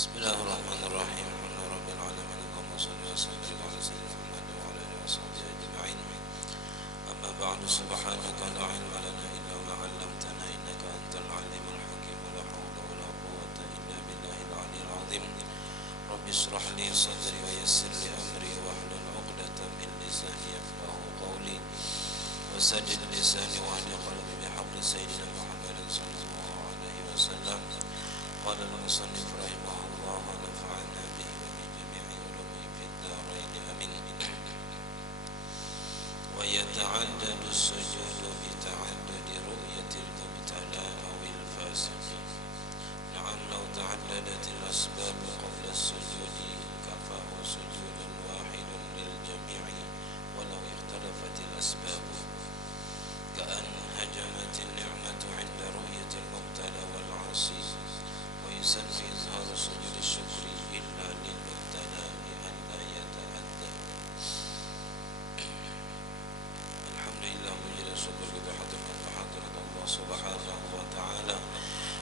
Bismillahirrahmanirrahim. Alhamdulillahirabbil alamin. Allahumma shalli wa sallim ala sayyidina Muhammad wa ala alihi washabbihi ajma'in. Amma ba'du, subhanaka la ilma lana illa ma 'allamtana innaka antal alimul hakim. La hawla wa la quwwata illa billahil aliyyil azim. Rabbi shrah li sadri wa yassir li amri wahlul 'uqdatam min lisani yafqahu qawli wasaddid lisani wahdi qalbi bihaqqi sayyidina Muhammadin sallallahu alaihi wasallam. قال المصنف رحمه الله ونفعنا به وبجميع علومه في الدارين آمين. ويتعدد السجود بتعدد رؤية المبتلى أو الفاسق. نعم، لو تعددت الأسباب قبل السجود كفاه سجود واحد للجميع ولو اختلفت الأسباب، كأن هجمت النعمة عند رؤية المبتلى والعاصي، ويسن إظهار سجود الشكر إلا للمبتلى لئلا يتأدى. Alhamdulillah, menjadi syukur kita haturkan kehadirat Allah Subhanahu wa taala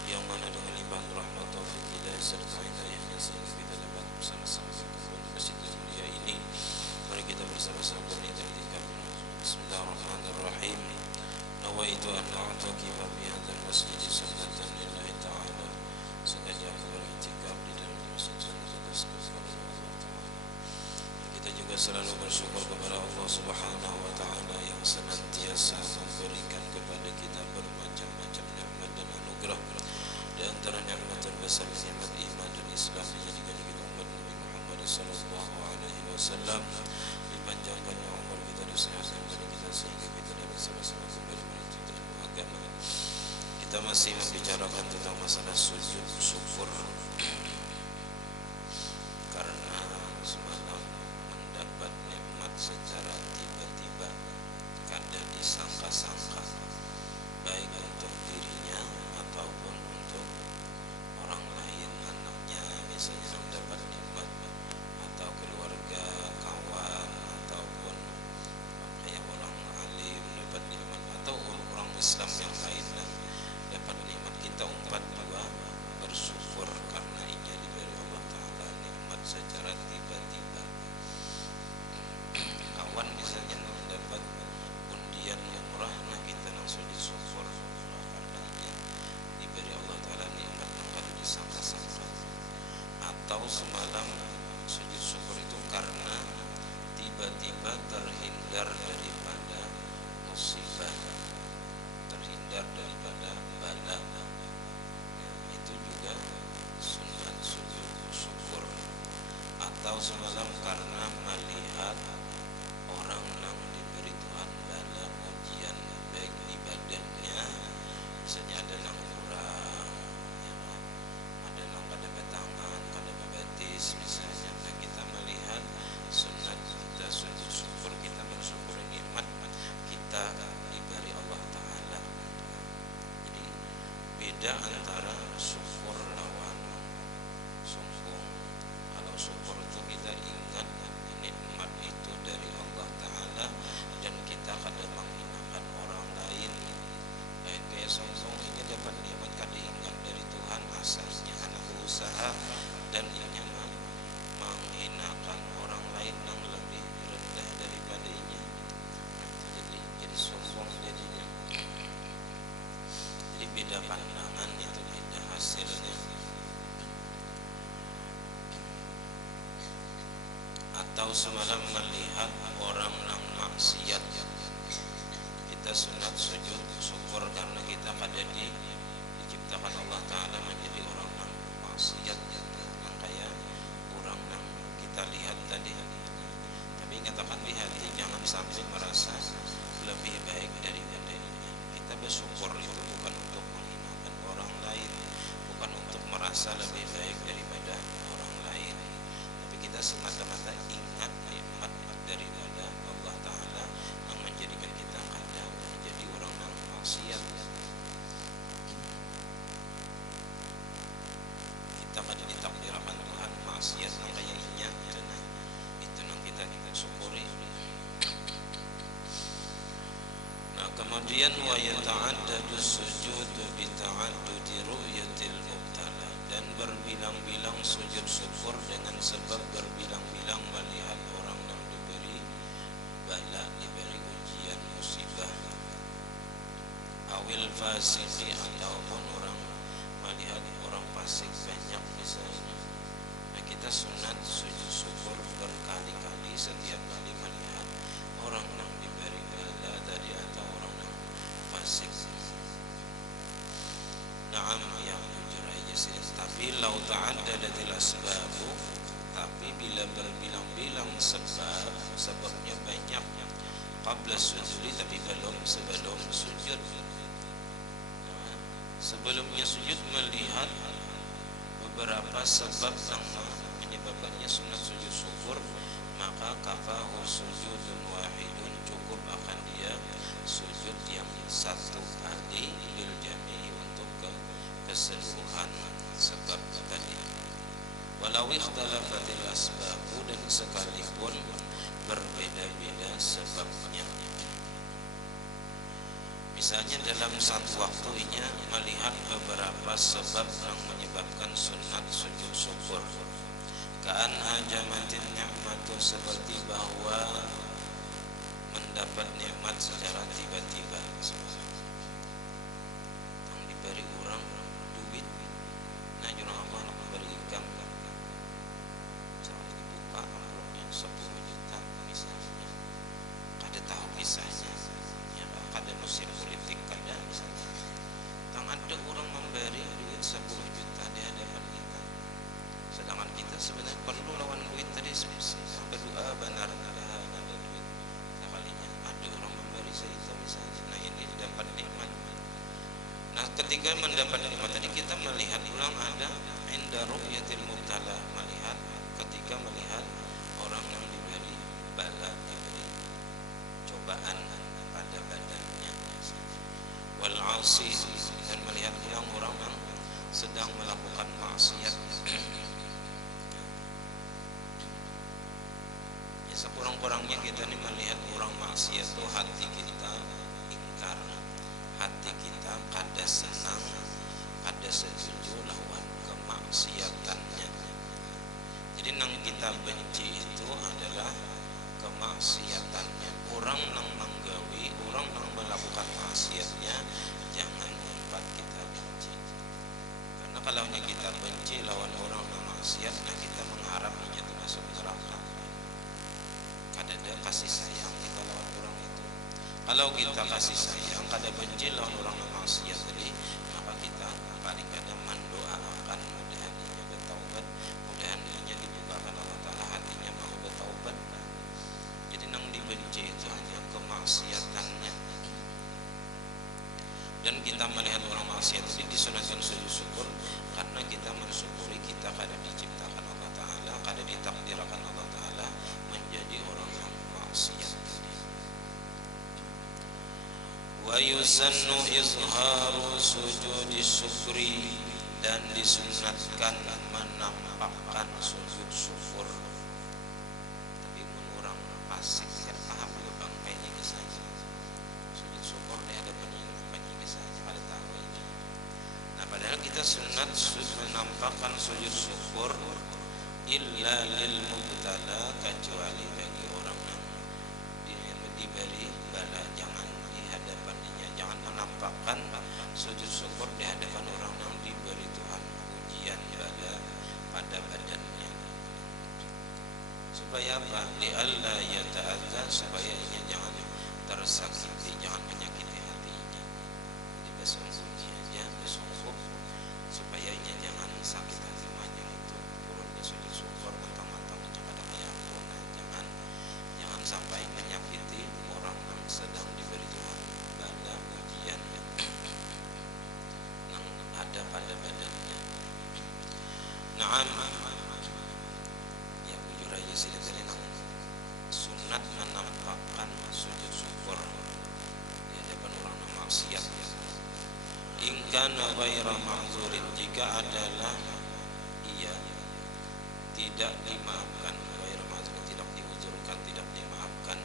yang mana dengan limpahan rahmat taufik hidayah serta hidayahnya sehingga kita dapat bersama-sama berkumpul di masjid yang mulia ini. Mari kita bersama-sama beritikaf. Bismillahirrahmanirrahim. Nawaitu an a'takifa fi hadzal masjid sunnatan lillahi ta'ala. Sengaja aku beriktikaf di dalam masjid atas kepada Allah Ta'ala. Kita juga selalu bersyukur kepada Allah Subhanahu wa Ta'ala yang senantiasa memberikan kepada kita bermacam-macam nikmat dan anugerah. Di antara nikmat terbesar nikmat iman dan Islam, dijadikan kita umat Nabi Muhammad sallallahu alaihi wasallam, dipanjangkannya umur kita, disehatkan kita sehingga kita dapat sama-sama kembali menuntut ilmu agama. Kita masih membicarakan tentang masalah sujud syukur karena semalam mendapat nikmat secara tiba-tiba, kada disangka-sangka, baik untuk dirinya ataupun untuk orang lain, anaknya misalnya mendapat nikmat, atau keluarga, kawan, ataupun kayak orang alim dapat nikmat, atau orang Islam yang lain dapat nikmat. Kita umpat dua bersyukur karena ia diberi Allah Ta'ala nikmat secara tiba-tiba. Kawan misalnya mendapat undian yang murah, nah kita langsung disyukur karena ia diberi Allah Ta'ala nikmat yang kada disangka-sangka. Atau semalam sujud syukur itu karena tiba-tiba terhindar daripada musibah, terhindar daripada bala. Itu juga sunat sujud syukur. Atau semalam karena melihat orang yang diberi Tuhan bala ujian, baik di badannya, misalnya ada yang kurang, ya, ada yang kada betangan, kada bebatis misalnya. Nah, kita melihat sunat kita sujud syukur, kita bersyukur nikmat kita diberi Allah Ta'ala. Jadi beda antara syukur lawan sombong. Kalau syukur itu kita ingat nikmat itu dari Allah Ta'ala dan kita kada menghinakan orang lain. Lain kayak sombong, ini dapat nikmat kada ingat dari Tuhan, asalnya anak berusaha dan ini menghinakan orang lain yang lebih rendah daripada ini. Jadi sombong jadinya. Jadi beda pandangan, itu beda hasilnya. Atau semalam melihat orang yang maksiat, kita sunat sujud syukur karena kita pada diciptakan Allah Ta'ala menjadi orang yang maksiat, yang kayak orang yang kita lihat tadi. Tapi katakan di hati jangan sampai merasa lebih baik daripada ini. Kita bersyukur itu bukan untuk menghinakan orang lain, bukan untuk merasa lebih baik daripada orang lain, tapi kita semata-mata ingat nikmat daripada Allah Ta'ala yang menjadikan kita kada menjadi orang yang maksiat. Kita kada ditakdirkan Tuhan maksiat yang kayak inya, itu yang kita syukuri. Nah, kemudian wa yata'addadu sujudu bi ta'addudi ru'yatil mubtala, dan berbilang-bilang sujud syukur dengan sebab berbilang-bilang melihat orang yang diberi bala, diberi ujian musibah. Awil fasiki, ataupun orang melihat orang fasik banyak misalnya. Nah, kita sunat sujud syukur berkali-kali setiap kali melihat orang yang diberi bala tadi atau orang yang fasik. Naam yang tapi lau ta'addadatil asbabu, tapi bila berbilang-bilang sebabnya banyak, qabla sujudi, tapi sebelum sujud. Sebelumnya sujud melihat beberapa sebab yang menyebabkannya sunat sujud syukur, maka kafahu sujudun wahidun, cukup akan dia sujud yang satu kali bil jami'i, untuk keseluruhan sebab tadi. Walau ikhtalafatil asbabu, dan sekalipun berbeda-beda sebabnya. Misalnya dalam satu waktunya melihat beberapa sebab yang menyebabkan sunat sujud syukur. Ka'an hajamatin ni'matu, seperti bahwa mendapat nikmat secara tiba-tiba. Yang diberi orang duit, nah jurang Allah memberikan misalnya dibuka amplopnya 10 juta misalnya, kada tahu misalnya ya, kada musim politik kada misalnya, tang ada orang memberi duit 10 juta di hadapan kita, sedangkan kita sebenarnya perlu lawan duit tadi, berdoa benar ada duit sekalinya, ada orang memberi sejuta misalnya. Nah, ini dapat nikmat. Nah, ketika mendapat nikmat tadi kita melihat ulang ada inda ru'yatil mubtala, melihat ketika melihat orang yang diberi bala, diberi cobaan pada badannya, wal asi, dan melihat ulang orang yang sedang melakukan maksiat. Ya, sekurang-kurangnya kita ini melihat orang maksiat itu hati kita ingkar, hati kita kada senang, kada setuju lawan kemaksiatannya. Jadi yang kita benci itu adalah kemaksiatannya. Orang yang menggawi, orang yang melakukan maksiatnya, jangan sempat kita benci. Karena kalau kita benci lawan orang yang maksiat, nah kita mengharap dia itu masuk neraka. Kada ada kasih sayang kita lawan orang itu. Kalau kita kasih sayang, kada benci lawan orang yang maksiat tadi, maka kita paling kada mendoakan mudahan dia bertaubat, mudahan dia dibukakan Allah Ta'ala hatinya mau bertaubat. Jadi yang dibenci itu hanya kemaksiatannya. Dan kita melihat orang maksiat ini disunatkan sujud syukur, karena kita mensyukuri kita kada diciptakan Allah Ta'ala, kada ditakdirkan Allah Ta'ala menjadi orang yang maksiat. Wa yusannu izharu sujudi syukri, dan disunatkan menampakkan sujud syukur. Tapi orang fasik kan paham juga bang penyi kisahnya sujud syukur di hadapan penyi kisahnya pada tahu ini. Nah, padahal kita sunat menampakkan sujud syukur illa lil mubtala, kecuali bagi orang yang diberi bala, jangan di hadapannya, jangan menampakkan sujud syukur di hadapan orang yang diberi Tuhan ujian bala pada badannya. Supaya apa? Li'alla yata'adza, supaya ia jangan tersakiti, jangan menyakiti hatinya. Jadi bersungguh aja, bersungguh supaya ia jangan sakit hati maju itu. Turunnya sujud syukur mentang-mentang kepada pengampunan, jangan sampai menyakiti orang yang sedang diberi Tuhan bala ujian yang ada pada badannya. Naam, ya bujur aja sih dari sunat menampakkan sujud syukur di hadapan orang yang maksiat. In kana ghaira ma'dzurin, jika adalah ia tidak dimaafkan, ghaira ma'dzurin, tidak diujurkan, tidak dimaafkan.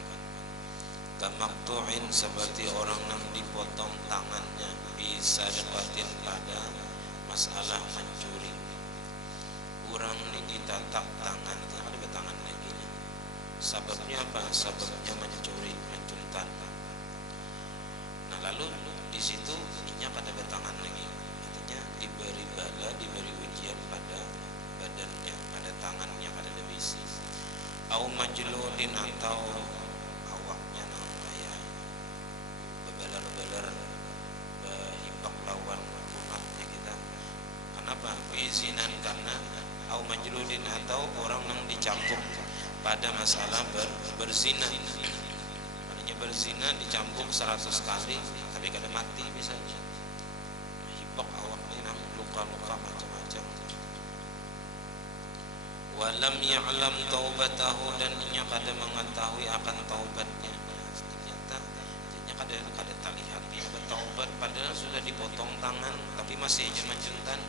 Kamaqtu'in, seperti orang yang dipotong tangannya, bisa dapatin pada masalah mencuri. Sababnya apa? Sababnya mencuri, mencuntan. Nah lalu di situ inya pada betangan lagi, artinya diberi bala, diberi ujian pada badannya, pada tangannya, pada bisi. Au majludin, atau awaknya nang kayak bebalar-bebalar, berhibak lawan kunatnya kita. Kenapa? Bizinan, karena au majludin, atau orang yang dicampur pada masalah berzina. Maknanya berzina dicampur 100 kali tapi kada mati misalnya. Hibak awaknya nang luka-luka macam-macam. Walam ya'lam taubatahu, dan inya kada mengetahui akan taubatnya. Ternyata inya kada terlihat dia bertaubat, padahal sudah dipotong tangan tapi masih aja mencuntan.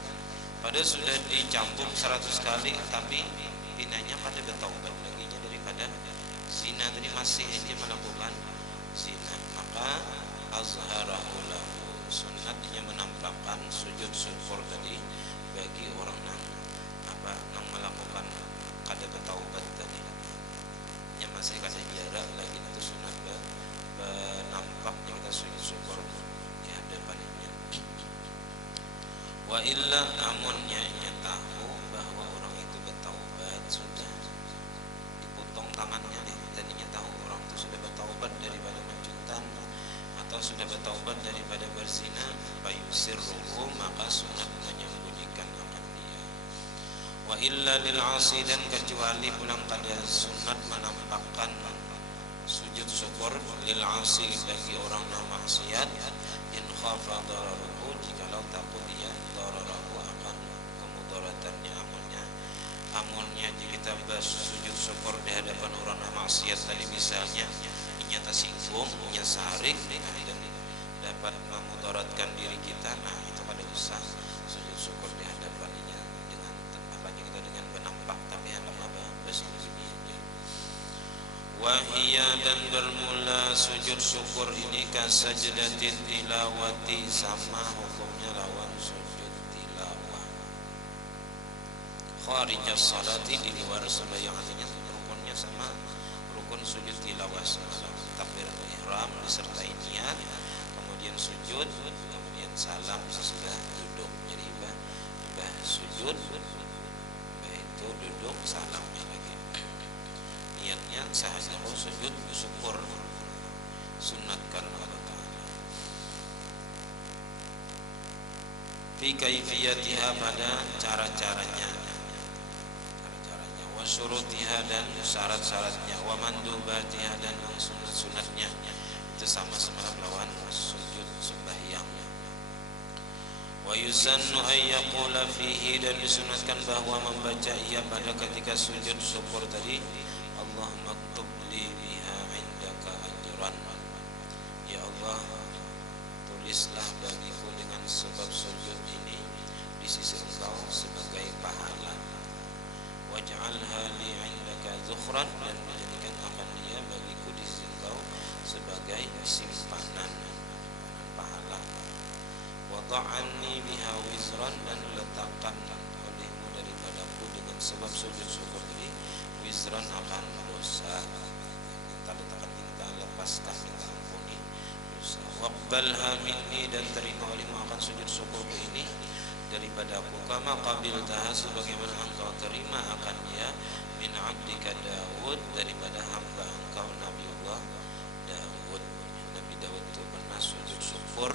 Padahal sudah dicambuk 100 kali tapi pinanya pada bertaubat lagi daripada zina tadi, masih aja melakukan zina. Maka azharahu lahu, sunatnya menampakkan sujud syukur tadi bagi orang yang melakukan kada bertaubat tadi. Yang masih kada jarak lagi itu sunat menampaknya kita sujud syukur di hadapannya. Wa illa, amunnya ia tahu bahwa orang itu bertaubat, sudah dipotong tangannya nih, tadinya tahu orang itu sudah bertaubat daripada mencuntan atau sudah bertaubat daripada berzina, fayusirruhu, maka sunat menyembunyikan akan dia. Wa illa lil asi, dan kecuali pulang kada sunat menampakkan sujud syukur lil asi bagi orang yang maksiat, in khafa dararuhu, jikalau takut dia dararahu akan kemudaratannya, amunnya jika kita bahas sujud syukur di hadapan orang yang maksiat tadi, misalnya inya tersinggung, inya sarik dan dapat memudaratkan diri kita, nah itu pada usah sujud syukur di hadapannya dengan kita dengan menampak tapi hendak bersembunyi. Wahia, dan bermula sujud syukur ini kasajdatin tilawati, sama hukumnya lawan sujud tilawah. Kharijah salati, di luar sembahyang, artinya rukunnya sama rukun sujud tilawah, takbiratul ihram disertai niat, kemudian sujud, kemudian salam sesudah duduk. Jadi bah sujud, bah itu duduk, salamnya lagi. Niatnya sahaja sujud syukur, sunat karena Allah Ta'ala. Fi kaifiyatiha, pada cara-caranya, wa syurutiha, dan syarat-syaratnya, wa mandubatiha, dan sunat-sunatnya. Itu sama-sama lawan sujud sembahyang. Wa yusannu ay yaqula fihi, dan disunatkan bahwa membaca ia pada ketika sujud syukur tadi, Allahumma aktub li biha indaka ajran, ya Allah tulislah bagiku dengan sebab sujud ini di sisi Engkau sebagai pahala. Waj'alha li indaka zukhran, dan menjadikan akan dia bagiku di sisi Engkau sebagai simpanan pahala. Wada'anni biha wizran, dan letakkan olehmu daripadaku dengan sebab sujud syukur ini wizran akan dosa. Minta letakkan, minta lepaskan, minta ampuni dosa. Waqbalha minni, dan terima olehmu akan sujud syukur ini daripada aku, kama qabiltaha, sebagaimana engkau terima akan dia, min abdika Daud, daripada hamba engkau Nabiullah Daud. Nabi Daud itu pernah sujud syukur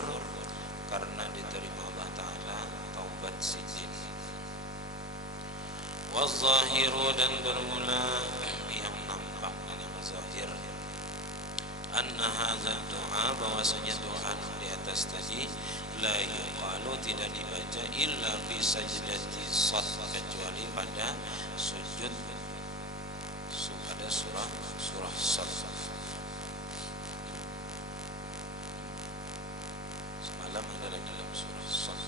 karena diterima Allah Ta'ala taubat sidin. Wazahiru, dan bermula yang nampak dengan zahir, anna hadza doa, bahwasanya doa di atas tadi, la yuqalu, tidak dibaca, illa fi sajdati sad, kecuali pada sujud pada surah sad. Semalam adalah dalam surah sad.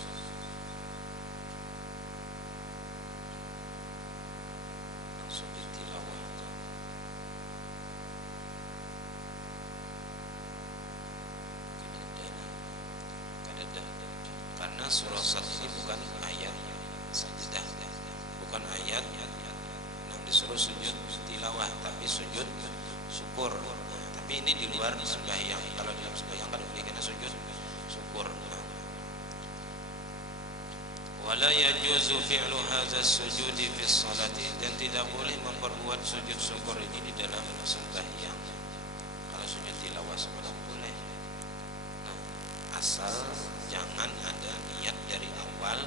Sujud tilawah itu kadada, karena surah sad ini bukan ayat sajdah, bukan ayat yang disuruh sujud tilawah, tapi sujud syukur. Nah, tapi ini di luar sembahyang. Kalau dalam sembahyang kan demikian sujud syukur. Nah. Wala yajuzu fi'lu hadza sujudi fi sholati, dan tidak boleh memperbuat sujud syukur ini di dalam sembahyang. Kalau sujud tilawah semalam boleh. Nah, asal jangan ada niat dari awal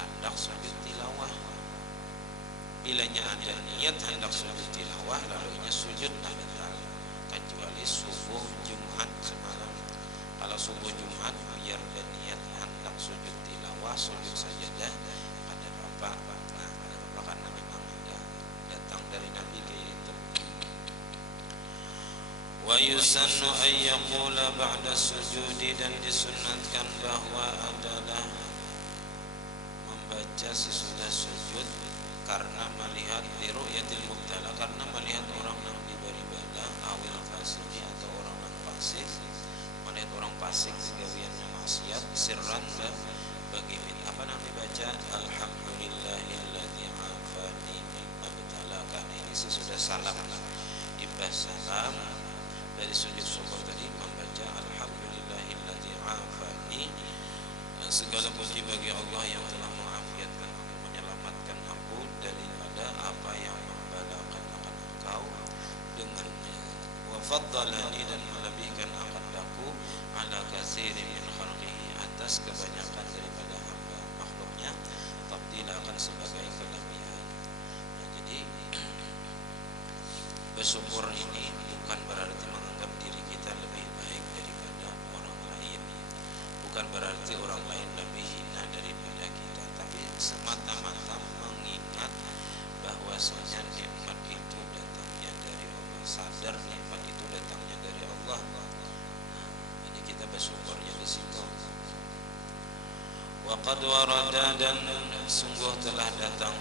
hendak sujud tilawah. Bilanya ada niat hendak sujud tilawah lalunya sujud batal, kecuali subuh Jumat semalam. Kalau subuh Jumat biar ada niat hendak sujud tilawah, sujud sajadah ada apa? Nah, ada apa karena memang ada datang dari Nabi kayak itu. Wa yusannu an yaqula ba'da sujudi, dan disunnatkan bahwa adalah membaca sesudah sujud karena melihat liru'yatil mubtala, karena melihat orang yang diberi bala awil fasiki, atau orang yang fasik, melihat orang fasik segawiannya maksiat sirran bagi apa yang dibaca alhamdulillahilladzi afani mimma btalaka. Ini sesudah salam, ibas salam dari sujud syukur tadi membaca alhamdulillahilladzi afani, segala puji bagi Allah yang telah mengafiatkan, menyelamatkan aku daripada apa yang membalakan akan engkau dengannya. Wa faddalani, dan melebihkan akan aku ala katsirin min khalqihi, atas kebanyakan daripada hamba makhluknya, tabdila akan sebagai kelebihan. Nah, jadi bersyukur ini bukan berarti menganggap diri kita lebih baik daripada orang lain, bukan berarti orang lain lebih hina daripada kita, tapi semata-mata mengingat bahwasanya nikmat itu datangnya dari Allah, sadar nikmat itu datangnya dari Allah. Nah, ini kita bersyukurnya di situ. Wa qad warada, dan sungguh telah datang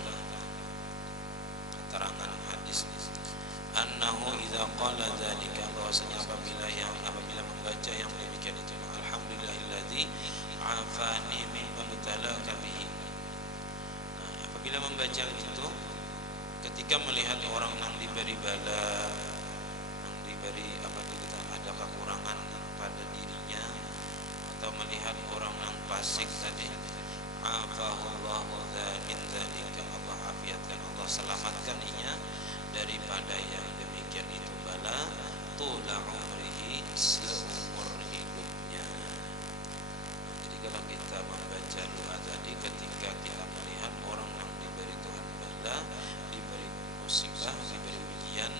keterangan hadis annahu idza qala dzalika, bahwasanya apabila membaca yang demikian itu, alhamdulillahilladzi afani mimma btalaka bihi. Nah, apabila membaca itu ketika melihat orang yang diberi bala, yang diberi apa kita ada kekurangan pada dirinya, atau melihat orang yang fasik tadi, afahullahu min dzalika, Allah afiatkan, Allah selamatkan inya daripada yang demikian itu bala, tula umrihi, seumur hidupnya. Jadi kalau kita membaca doa tadi ketika kita melihat orang yang diberi Tuhan bala, diberi musibah, diberi ujian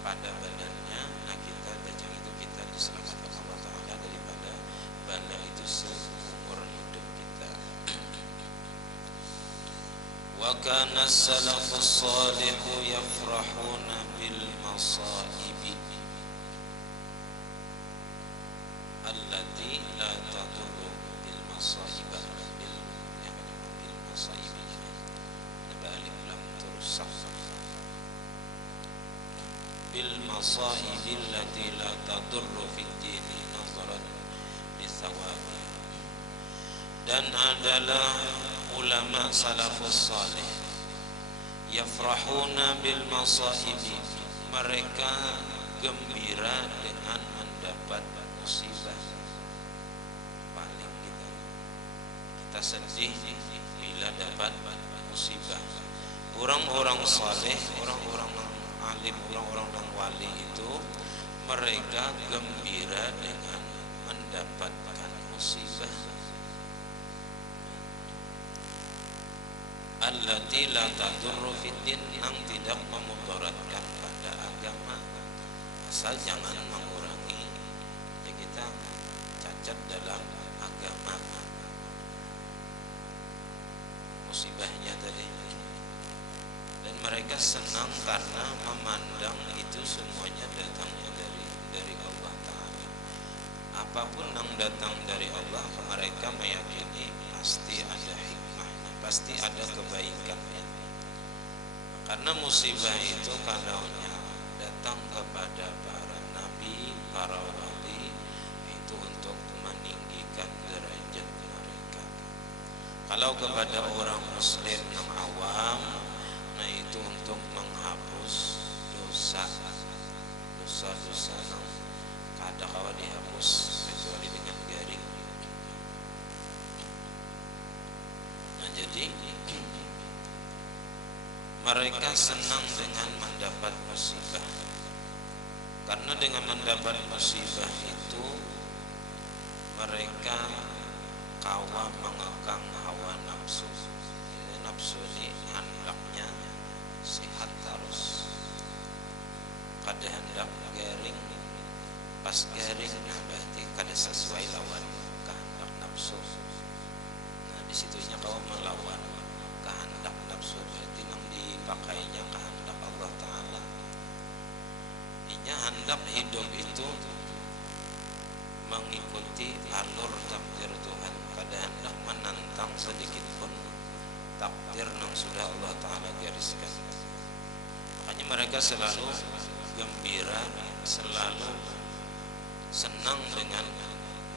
pada badannya, nah kita baca itu, kita diselamatkan Allah Ta'ala daripada bala itu seumur hidup kita. Wa kana as-salafus salihu yafrahuna bil masaibi allati la tadurru bil masaiba bil masaibi balik lam tursak bil masaibi allati la tadurru fid dini nazaran bisawabi. Dan adalah ulama salafus salih yafrahuna bil masaibi, mereka gembira dengan mendapat musibah. Paling kita sedih bila dapat musibah. Orang-orang saleh, orang-orang alim, orang-orang yang wali itu mereka gembira dengan mendapatkan musibah. Allati la tadurru fiddin, yang tidak memudaratkan pada agama, asal jangan mengurangi ya kita cacat dalam agama musibahnya tadi. Dan mereka senang karena memandang itu semuanya datangnya dari Allah Ta'ala. Apapun yang datang dari Allah, mereka meyakini pasti ada hikmahnya, pasti ada kebaikannya. Karena musibah itu kalau datang kepada para nabi, para wali, itu untuk meninggikan derajat mereka. Kalau kepada orang muslim yang awam, nah itu untuk menghapus dosa dosa-dosa nang kada kawa dihapus kecuali dengan garing. Nah, jadi mereka senang dengan mendapat musibah, karena dengan mendapat musibah itu mereka kawa mengekang hawa nafsu. Jadi nafsu ini hendaknya sehat terus, kada hendak garing. Pas garing, nah berarti kada sesuai lawan kehendak nafsu. Nah disitunya kau melawan kehendak nafsu, berarti nang dipakainya kehendak Allah Ta'ala. Inya hendak hidup itu mengikuti alur takdir Tuhan, kada hendak menantang sedikit pun takdir yang sudah Allah Ta'ala gariskan. Makanya mereka selalu gembira, selalu senang dengan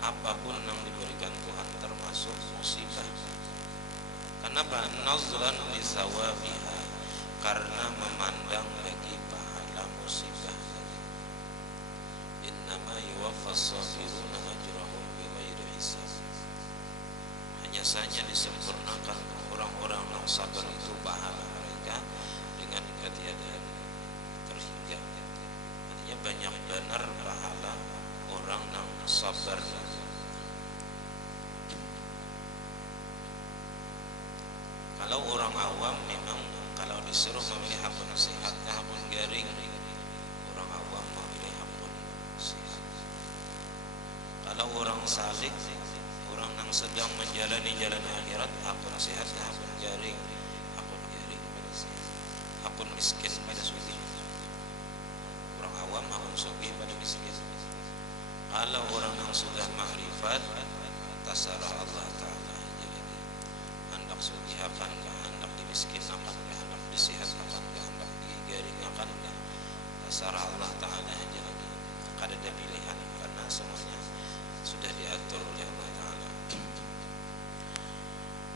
apapun yang diberikan Tuhan, termasuk musibah. Kenapa? Nazran li sawabiha, karena memandang bagi pahala musibah. Innama yuwaffas sabiruna ajrahum bighairi hisab. Hanya saja disempurnakan orang-orang yang sabar itu pahala mereka dengan ketiadaan terhingga. Artinya banyak benar pahala orang yang sabar. Kalau orang awam memang kalau disuruh memilih hakun sehat hakun garing, orang awam memilih hakun sehat. Kalau orang salik, orang yang sedang menjalani jalan akhirat, hakun sehat hakun garing, hakun garing pada sehat, hakun miskin pada sugih. Orang awam hakun sugih pada miskin. Kalau orang yang sudah ma'rifat, tasarah Allah Ta'ala, jadi hendak sugih akan hendak dimiskin akan hendak disihat akan hendak digaring akan tasarah Allah Ta'ala, jadi kada ada pilihan karena semuanya sudah diatur oleh Allah Ta'ala.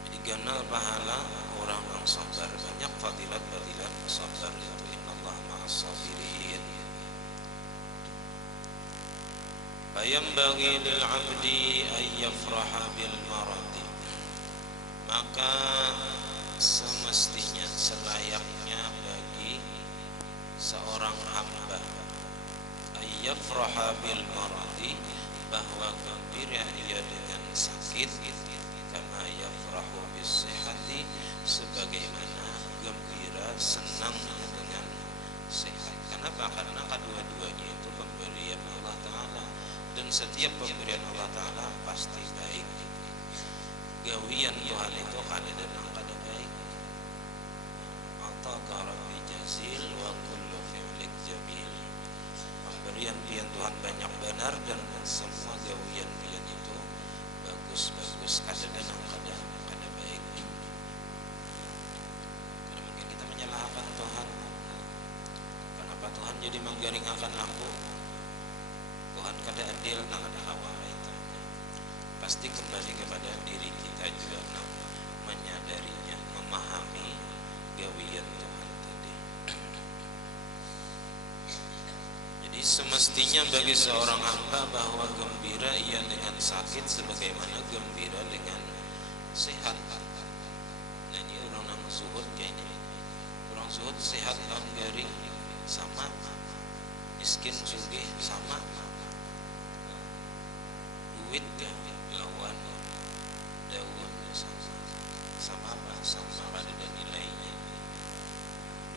Jadi gana pahala orang yang sabar, banyak fadilat-fadilat sabar itu. Innallaha ma'as sabirin. Fayambaghi lil 'abdi ay yafraha bil maradi, maka semestinya selayaknya bagi seorang hamba ay yafraha bil maradi, bahwa gembira ia dengan sakit, kama yafrahu bis sihhati, sebagaimana gembira senang dengan sehat. Kenapa? Karena kedua-duanya itu pemberian Allah Ta'ala, dan setiap pemberian Allah Ta'ala pasti baik. Gawian Tuhan itu kada dan kada baik. Ataka rabbi jazil wa kullu fi'lik jamil. Pemberian Tuhan banyak benar, dan semua gawian itu bagus-bagus, kada dan kada baik. Karena mungkin kita menyalahkan Tuhan. Kenapa Tuhan jadi menggaringkan aku? Tuhan kada adil, nang ada hawa itu. Pasti kembali kepada diri kita juga, nang menyadarinya, memahami gawian Tuhan tadi. Jadi semestinya bagi seorang hamba bahwa gembira ia dengan sakit sebagaimana gembira dengan sehat. Nah ini orang yang zuhud kayaknya. Orang zuhud sehat dan garing sama, miskin sugih sama. Duit lawan daun sama apa? Sama pada dan nilainya.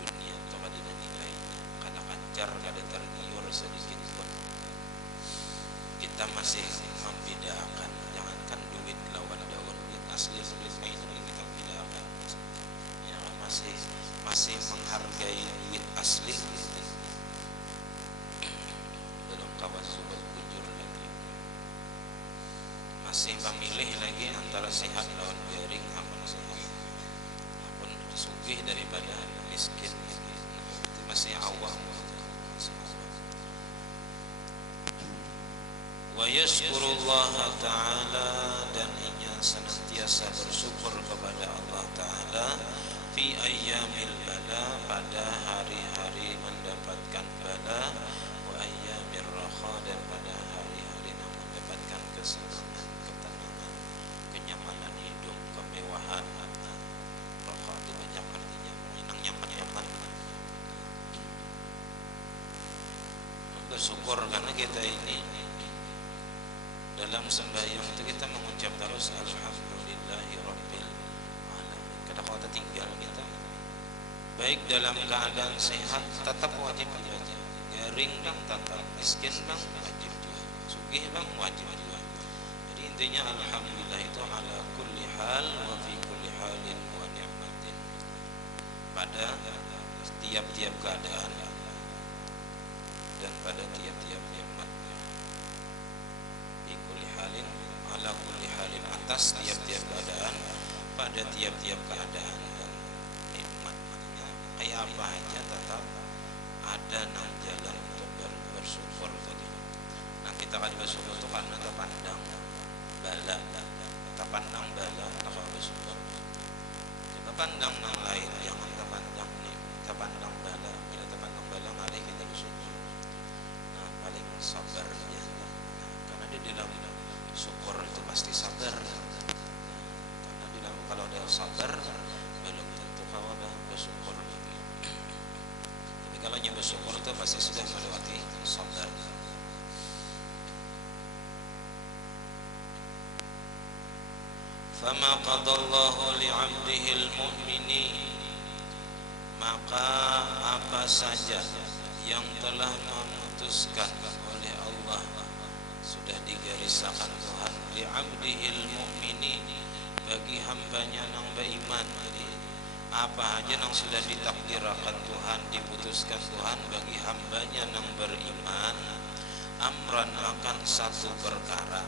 Dunia itu pada dan nilainya. Kada kancar, kada tergiur sedikit pun. Kita masih membedakan, jangankan duit lawan daun, duit asli duit main ini kita bedakan. Ya, masih menghargai duit asli. Belum kawas zuhud bujur lagi. Masih memilih lagi antara sehat lawan garing, hakun sehat, hakun sugih daripada miskin. Itu masih awam. Wa yashkurullaha ta'ala, dan ia senantiasa bersyukur kepada Allah Ta'ala fi ayyamil bala, pada hari-hari mendapatkan bala, wa bersyukur karena kita ini dalam sembahyang itu kita mengucap terus alhamdulillahirabbil alamin. Kadang kalau tinggal kita baik dalam keadaan sehat tetap wajib dibaca, garing bang tetap, miskin bang wajib juga, sugih bang wajib juga. Jadi intinya alhamdulillah itu ala kulli hal wa fi kulli halin wa ni'matin, pada tiap-tiap keadaan dan pada tiap-tiap nikmat. Fi kulli halin, ala kulli halin, atas tiap-tiap keadaan, pada tiap-tiap keadaan dan nikmat. Kayak apa aja tetap ada nang jalan untuk bersyukur tadi. Nah kita kan bersyukur itu karena terpandang bala, terpandang bala, tak bersyukur. Coba pandang nang lain, jangan terpandang nih, terpandang bala. Bila terpandang bala ngalih kita bersyukur. Nah paling sabarnya, karena di dalam syukur itu pasti sabar. Karena di dalam kalau ada sabar belum tentu kau bersyukur. Kalau yang bersyukur itu pasti sudah melewati sabar. Fama qadallahu li'abdihi al-mu'mini, maka apa saja yang telah memutuskan oleh Allah sudah digariskan Tuhan li'abdihi al-mu'mini, bagi hambanya yang beriman. Jadi apa aja yang sudah ditakdirkan Tuhan, diputuskan Tuhan bagi hambanya yang beriman, amran akan satu perkara,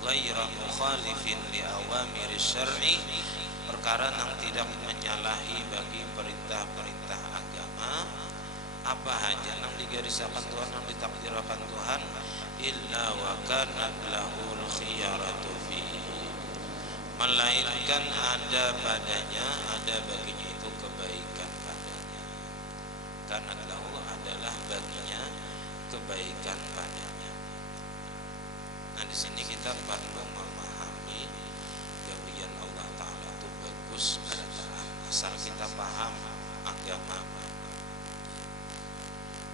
ghaira mukhalifin li awamir syar'i, perkara yang tidak menyalahi bagi perintah-perintah agama. Apa aja yang digariskan Tuhan, yang ditakdirkan Tuhan, illa wa kanat lahul khiyaratu fihi, melainkan ada padanya, ada baginya itu kebaikan padanya. Karena lahu adalah baginya kebaikan padanya. Nah di sini kita perlu memahami gawian Allah Taala itu bagus pada taat, asal kita paham agama.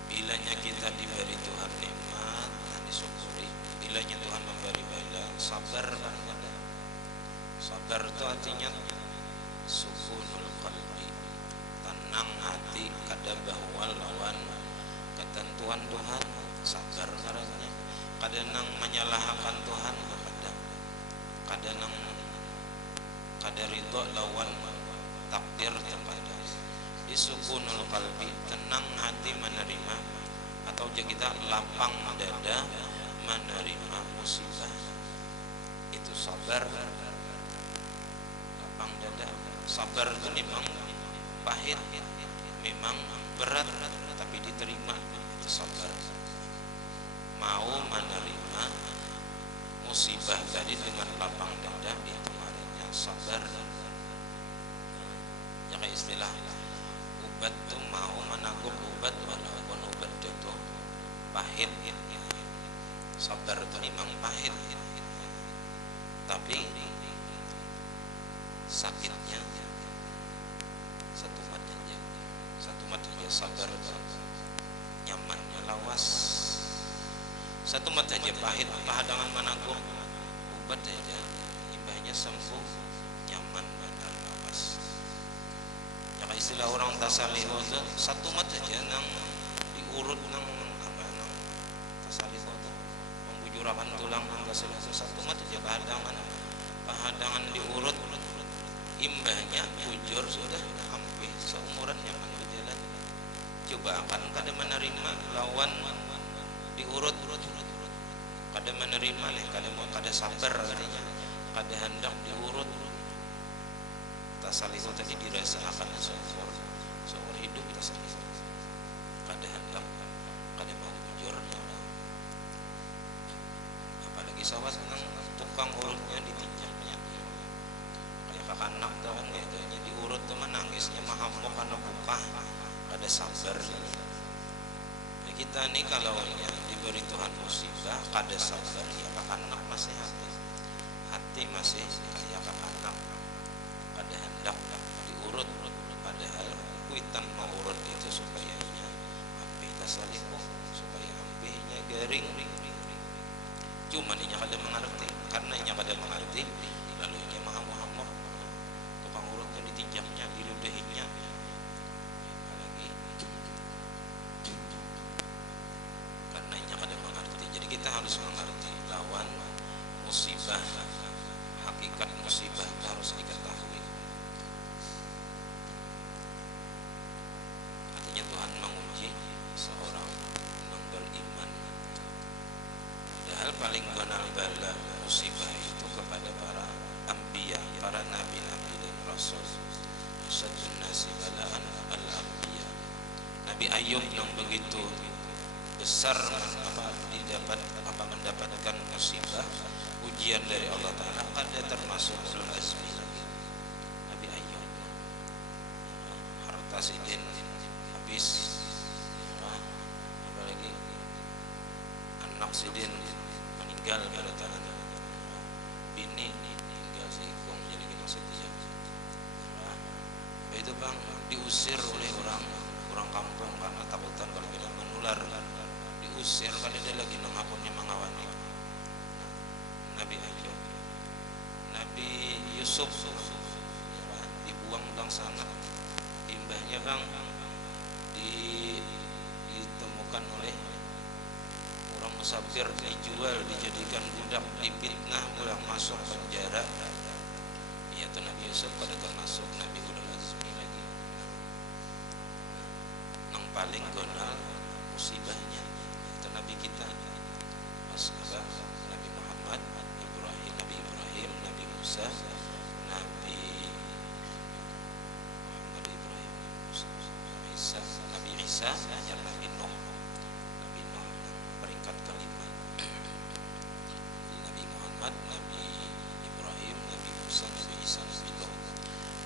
Bilanya kita diberi Tuhan nikmat, nah disyukuri. Bilanya Tuhan memberi bala, sabar pada. Sabar itu artinya sukunul qalbi, tenang hati kada bahwa lawan ketentuan Tuhan, sabar karena kada nang menyalahkan Tuhan, kada nang kada ridho lawan takdir kepada. Di sukunul qalbi, tenang hati menerima, atau kita lapang dada menerima musibah, itu sabar. Dada. Sabar itu memang pahit, memang berat, tapi diterima, itu sabar. Mau menerima musibah tadi dengan lapang dada, itu namanya sabar. Ya kayak istilah obat tuh mau menangguh obat walaupun obat itu pahit. Sabar itu memang pahit, tapi sakitnya satu mat aja sabar, nyamannya lawas. Satu mat aja pahit, pahadangan menanggung obat aja imbahnya sembuh, nyaman dan lawas. Ya istilah orang tasalihu itu satu mat aja nang diurut nang apa nang tasalihu itu membujurakan tulang nang tasalihu satu mat aja pahadangan diurut, imbahnya bujur sudah hampir seumuran yang berjalan. Coba akan kada menerima lawan diurut, kada menerima nih, kada sabar artinya, kada hendak diurut. Tasalihu tadi dirasakan seumur hidup tasalihu, kada hendak, kada mau bujur. Apalagi sawas nang tukang urutnya ditinjaknya anak tuh kan gitu, diurut tuh menangisnya mahamuk karena buka, ada sabar. Nah, kita nih kalau diberi Tuhan musibah, kada sabar, ya anak masih hati masih kayak anak, kada hendak diurut, padahal kuitan mau urut itu supaya api tasalihu, supaya api kita harus mengerti lawan musibah, hakikat musibah harus diketahui. Artinya Tuhan menguji seorang yang beriman. Padahal paling benar bala musibah itu kepada para anbiya, para nabi-nabi dan rasul. Asyadun nasi balaan al-anbiya. Nabi Ayub yang begitu besar mendapatkan musibah, ujian dari Allah Ta'ala, kan dia termasuk ulul azmi. Nabi Ayub harta sidin habis, apalagi anak sidin meninggal pada tangan, bini meninggal seikung jadi kita setia. Itu bang diusir oleh orang kampung karena takutan kalau kita menular, diusir karena dia lagi nangapnya mengawani. Nabi Ayub, Nabi Yusuf dibuang bang sana, imbahnya bang ditemukan oleh orang musafir, dijual, dijadikan budak, difitnah, pulang masuk penjara. Yaitu Nabi Yusuf pada termasuk Nabi ulul azmi lagi. Yang paling gonal musibahnya itu Nabi kita, Nabi Muhammad, Nabi Ibrahim, Nabi Musa, Nabi Isa, dan Nabi Nuh. Nabi Nuh peringkat kelima. Nabi Muhammad, Nabi Ibrahim, Nabi Musa, Nabi Isa, Nabi Nuh.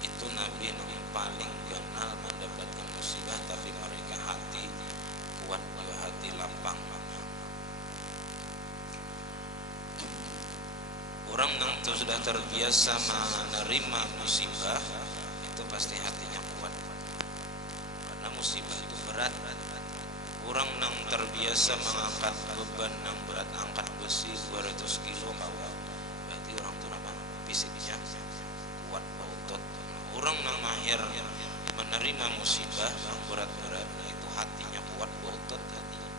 Itu Nabi yang paling kenal mendapatkan musibah, tapi mereka hati kuat, hati lapang. Orang yang sudah terbiasa menerima musibah itu pasti hatinya kuat, karena musibah itu berat. Orang yang terbiasa mengangkat beban yang berat, angkat besi 200 kilo kawal, berarti orang itu apa? Fisiknya kuat, otot. Orang yang mahir menerima musibah yang berat-berat itu hatinya kuat, otot hatinya.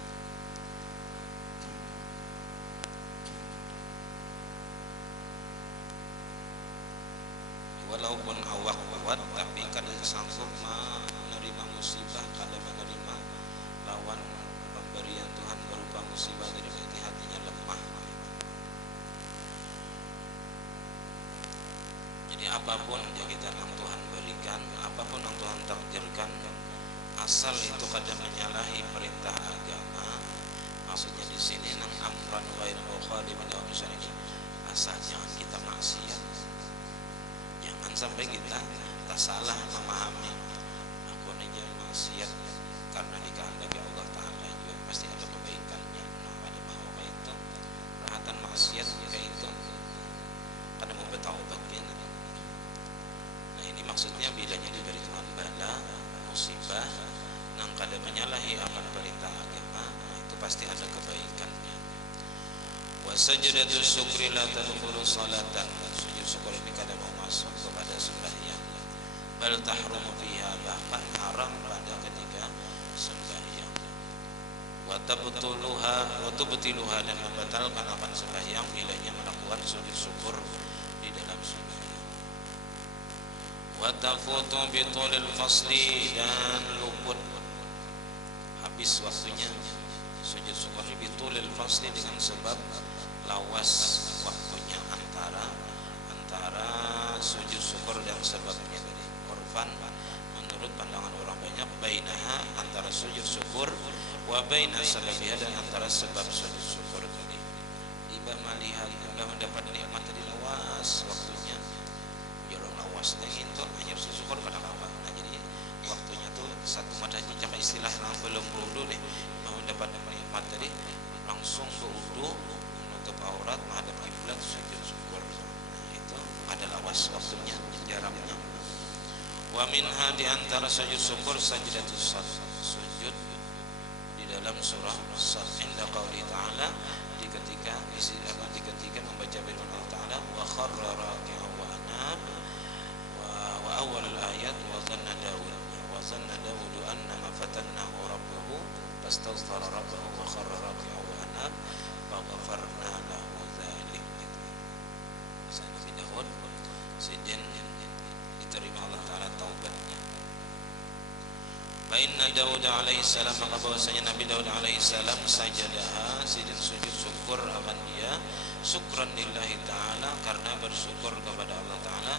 Walaupun awak kuat, tapi kadang sanggup menerima musibah, kadang menerima lawan pemberian Tuhan berupa musibah, jadi berarti hatinya lemah. Jadi apapun yang Tuhan berikan, apapun yang Tuhan takdirkan, asal itu kadang menyalahi perintah agama. Maksudnya di sini nang amran ghair mukhalif dalam misalnya ini, asal jangan kita maksiat. Jangan sampai kita tak salah memahami aku ini maksiat karena dikehendaki Allah Ta'ala juga pasti ada kebaikannya. Nah, pada bahwa itu perhatian maksiat kayak itu kada mau bertaubat gitu. Nah, ini maksudnya bilanya dari Tuhan bala musibah nang kada menyalahi akan perintah agama, nah, itu pasti ada kebaikannya. Wa sajdatu syukri la tadkhulu salatan. Sujud syukur ini kada mau masuk kepada sembahyang. Bal tahrumu fiha, bahkan haram pada ketika sembahyang. Wa tubtiluha dan membatalkan akan sembahyang bilanya melakukan sujud syukur di dalam sembahyang. Wa tafutu bitulil fasli, dan luput habis waktunya sujud syukur bitulil fasli dengan sebab lawas waktunya antara sujud syukur dan sebabnya tadi. Urfan, menurut pandangan orang banyak, bainaha, antara sujud syukur, wa baina salabiha, dan antara sebab sujud syukur tadi. Iba melihat enggak mendapat nikmat tadi lawas waktunya, jorong lawas dan itu hanya sujud syukur pada kawan. Nah, jadi waktunya tuh satu mata jika istilah yang belum wudu deh, mau mendapat nikmat tadi langsung berwudu, menutup aurat, menghadap kiblat, sujud syukur. Itu ada lawas waktunya, jaraknya. Wa minha, di antara sujud syukur, sajdatus sad, sujud di dalam surah Sad, inda qauli ta'ala, ketika membaca firman Allah Ta'ala, wa kharra raki'an wa anab, wa awal ayat wa zanna Dawud annama fatannahu rabbuhu fastaghfara rabbahu wa kharra raki'an wa anab inna Daud alaihi salam, maka bahwasanya Nabi Daud alaihi salam sajadaha, sidin sujud syukur akan dia, syukran lillahi ta'ala, karena bersyukur kepada Allah ta'ala,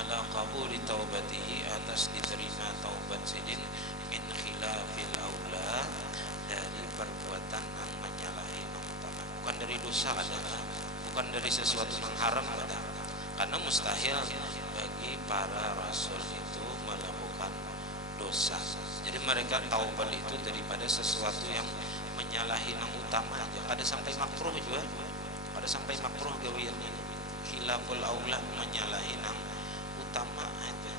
ala qabuli taubatihi, atas diterima taubat sidin, min khilafil aula, dari perbuatan yang menyalahi yang utama, bukan dari dosa adalah, bukan dari sesuatu yang haram adalah, karena mustahil bagi para rasul itu melakukan dosa. Jadi mereka taubat itu daripada sesuatu yang menyalahi yang utama aja. Ada sampai makruh juga. Ada sampai makruh gawian ini. Khilaful aula, menyalahi yang utama aja.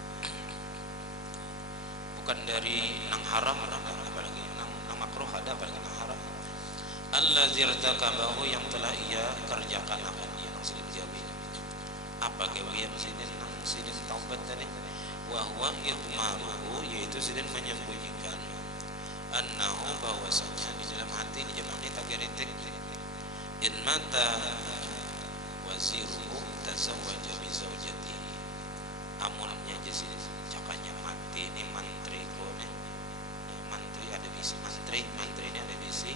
Bukan dari yang haram, apalagi yang makruh ada, apalagi yang haram. Allazi irtakabahu, yang telah ia kerjakan akan dia yang silin jawi. Apa gawian sidin taubat tadi? Wa huwa idmaruhu, yaitu sidin menyembunyikan, annahu, bahwasanya di dalam hati, di dalam hati tagaritik, in mata waziruhu tazawwaja bi zawjatihi, amunnya jadi cakanya mati ini mantri kone, mantri ada bisi mantri ini ada bisi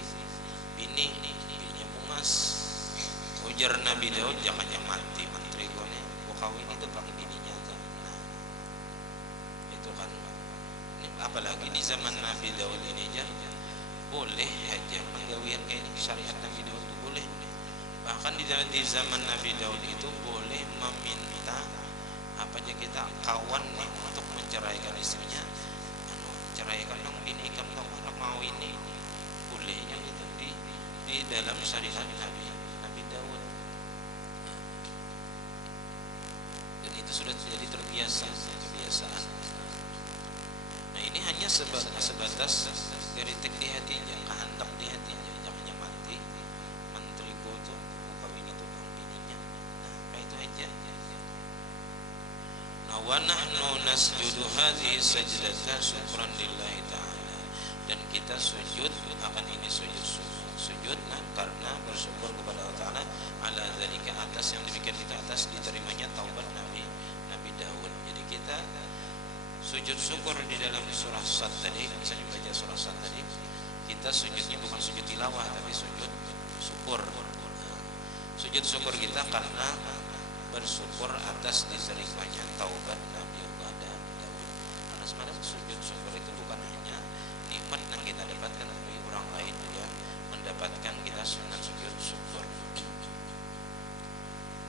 bininya bungas, ujar Nabi Daud cakanya mati mantri kone, kawin itu pakai bininya tuh. Nah, itu kan ini, apalagi di zaman Nabi Daud ini aja boleh aja menggawian kayak syariat Nabi Daud itu boleh. Bahkan di zaman Nabi Daud itu boleh meminta apa aja kita kawan nih untuk menceraikan istrinya, ceraikan dong bini kamu, anak mau ini, bolehnya itu di dalam syariat Nabi Daud. Dan itu sudah jadi kebiasaan. Nah, ini hanya sebatas geritik di hatinya, kehendak di hatinya, jangan mati menteri itu kawin itu bininya. Nah, kayak itu aja. Nah, wa nahnu nasjudu hadhihi sajdata syukran lillahi ta'ala, dan kita sujud akan ini sujud karena bersyukur kepada Allah Ta'ala, ala dzalika, atas yang demikian itu, atas diterimanya taubat Nabi Daud. Jadi kita sujud syukur di dalam surah Sad tadi, misalnya baca surah Sad tadi, kita sujudnya bukan sujud tilawah tapi sujud syukur. Sujud syukur kita karena bersyukur atas diterimanya taubat Nabi Daud. Karena sebenarnya sujud syukur itu bukan hanya nikmat yang kita dapatkan, tapi orang lain juga mendapatkan kita sunat sujud syukur.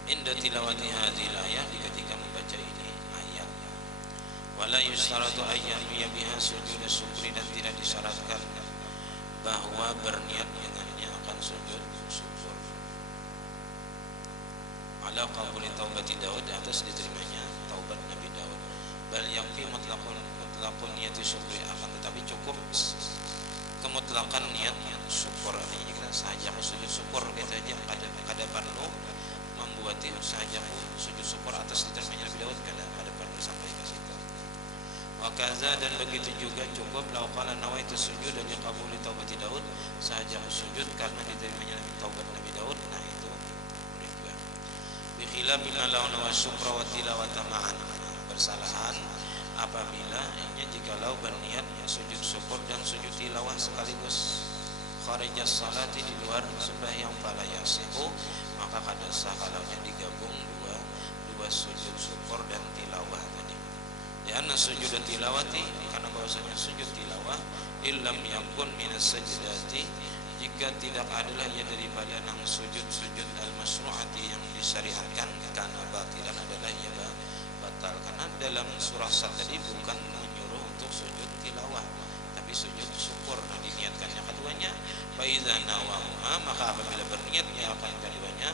Inda tilawati hadhil ayat, ketika membaca ini ayat, wala yustaratu ayyan biha sujud syukri, dan tidak disyaratkan bahwa berniat dengannya akan sujud syukur. Ala qabuli taubati Daud, atas diterimanya taubat Nabi Daud. Bal yakfi mutlaqun niyati syukri, akan tetapi cukup kemutlakan niat syukur. Artinya kita saja sujud syukur kita aja, kada perlu membuat saja sujud syukur atas diterimanya Nabi Daud, kada perlu sampai ke situ. Wa kaza, dan begitu juga cukup lau qala nawaitu sujud dan qabuli taubati Daud, saja sujud karena diterimanya taubat Nabi Daud. Nah, itu boleh juga. Bi khilafi ma lau nawa syukra wa tilawata ma'an, bersalahan apabila jikalau berniat sujud syukur dan sujud tilawah sekaligus. Kharijas salati, di luar sembahyang, fala yasihu, maka kada sah kalau digabung dua sujud syukur dan tilawah tadi. Karena sujud dan tilawati, karena bahwasanya sujud tilawah illam yakun minas sajdati, jika tidak adalah ia daripada nang sujud al-masyru'ati yang disyariatkan, karena batilan adalah ia batal. Karena dalam surah Sad tadi bukan menyuruh untuk sujud tilawah, tapi sujud syukur. Nah, diniatkannya keduanya. Fa iza nawama, maka apabila berniat ia akan keduanya,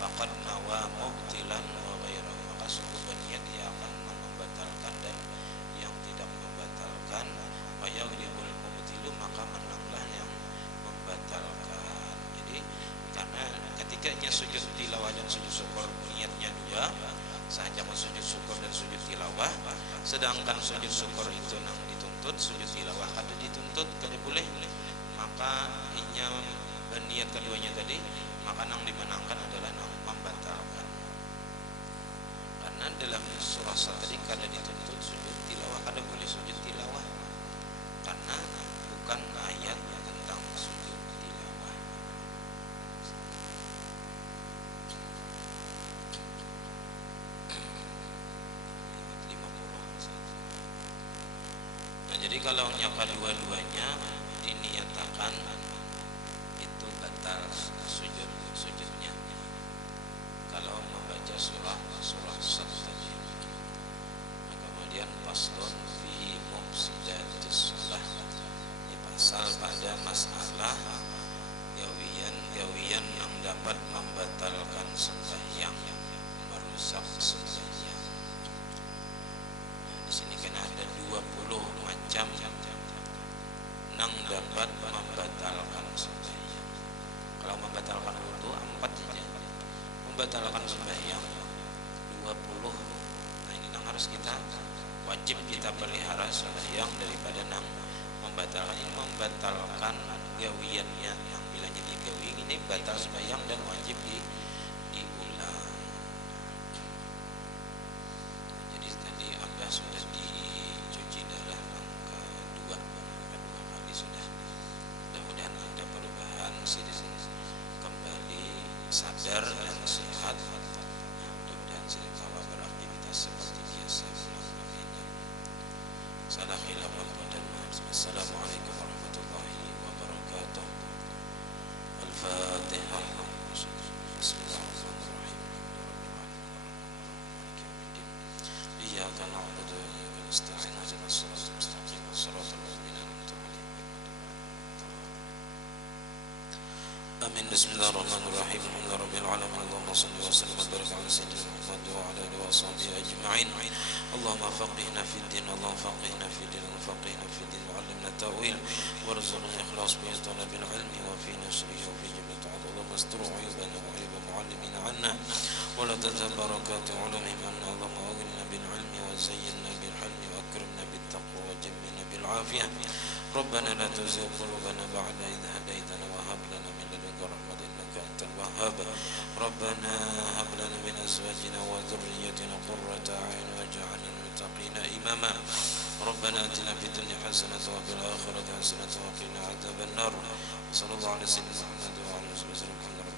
faqad nawa mubtilan wa ghairahu, maka sungguh berniat ia akan membatalkan dan yang tidak membatalkan. Wa yaghlibul mubtilu, maka menanglah yang membatalkan. Jadi karena ketikanya sujud tilawah dan sujud syukur niatnya dua, saja sujud syukur dan sujud tilawah, sedangkan sujud syukur itu nang dituntut, sujud tilawah kada dituntut, kada boleh, maka inya berniat keduanya tadi, maka nang dimenangkan adalah nang membatalkan. Jadi kalau kedua-duanya diniatakan itu batal sujudnya. Kalau membaca surah Sad tadi. Kemudian paslon fi mufsidatis shalah. Ini pasal pada masalah gawian yang dapat membatalkan sembahyang, merusak sembahyang. Di sini kan ada 20 macam yang dapat membatalkan sembahyang. Kalau membatalkan wudu 4 saja. Membatalkan sembahyang 20. Nah, ini yang harus kita wajib kita pelihara sembahyang daripada yang membatalkan gawiannya, yang bila jadi gawi ini batal sembahyang dan wajib diulang. Jadi tadi Abah sudah dicuci darah angka 2 kali sudah. Mudah-mudahan ada perubahan, kembali sadar dan sehat. Mudah-mudahan sering bahwa beraktivitas seperti biasa. Salah khilaf dan maaf. Assalamualaikum warahmatullahi wabarakatuh. Al-Fatihah. Bismillahirrahmanirrahim. Iyyaka na'budu wa iyyaka nasta'in. Ihdinas siratal mustaqim. Shiratal ladzina an'amta 'alaihim. Amin. Bismillahirrahmanirrahim. Alhamdulillahirabbil alamin. Allahumma shalli wa sallim wa barik ala sayyidina Muhammad wa ala alihi wa sahbihi ajma'in. Allahumma faqihna fid din, Allahumma faqihna fid din, faqihna fid din, wa 'allimna ta'wil, warzuqna ikhlas bi talabil ilmi wa fi nasrihi wa fi jami'i ta'ala. Allahumma astur 'uyubana wa 'uyub mu'allimina 'anna wa la tadhhab barakati 'ulumihim 'anna. Allahumma aghnina bil 'ilmi wa zayyinna bil hilmi wa akrimna bit taqwa wa jammilna bil 'afiyah. Rabbana la tuzigh qulubana ba'da idh hadaytana wa hab lana min ladunka rahmatan innaka antal wahhab. Rabbana hab lana min azwajina wa dhurriyyatina qurrata a'yun waj'alna lil muttaqina imama. Rabbana atina fid dunya hasanatan wa fil akhirati hasanatan wa qina adzaban nar. Sallallahu alaihi wasallam wa ala alihi wasallam.